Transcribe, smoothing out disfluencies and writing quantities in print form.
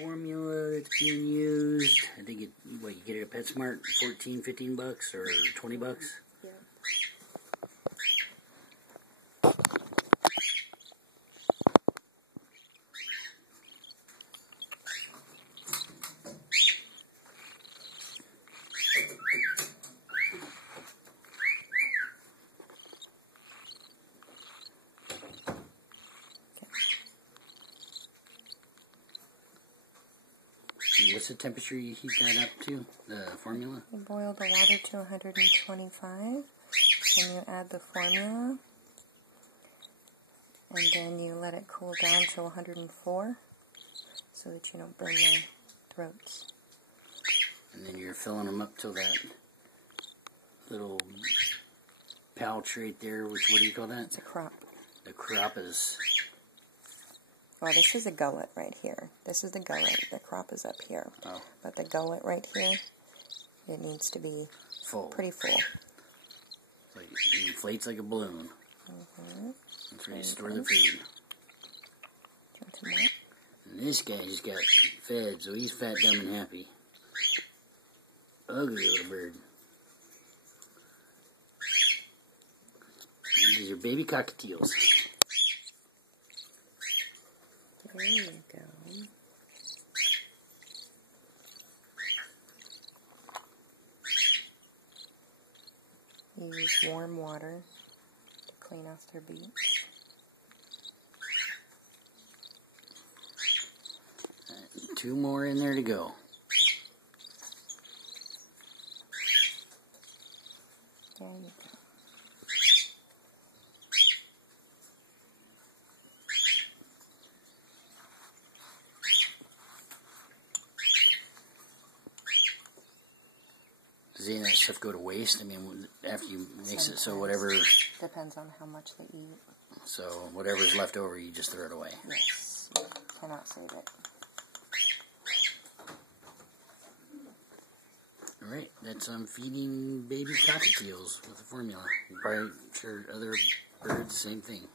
formula that's being used. I think you get it at PetSmart, 14, 15 bucks or 20 bucks. Yeah. What's the temperature you heat that up to, the formula? You boil the water to 125, and you add the formula, and then you let it cool down to 104, so that you don't burn their throats. And then you're filling them up till that little pouch right there, what do you call that? It's a crop. The crop is... Well, this is a gullet right here. This is the gullet. The crop is up here. Oh. But the gullet right here, it needs to be full. Pretty full. Like, it inflates like a balloon. Mm-hmm. That's where you store the food. And this guy just got fed, so he's fat, dumb, and happy. Ugly little bird. These are baby cockatiels. There you go. Use warm water to clean off their beaks. Two more in there to go. There you go. Does any of that stuff go to waste? I mean, after you mix it, so whatever... Depends on how much they eat. So whatever's left over, you just throw it away. Yes. You cannot save it. Alright, that's feeding baby cockatiels with a formula. I'm probably sure other birds, same thing.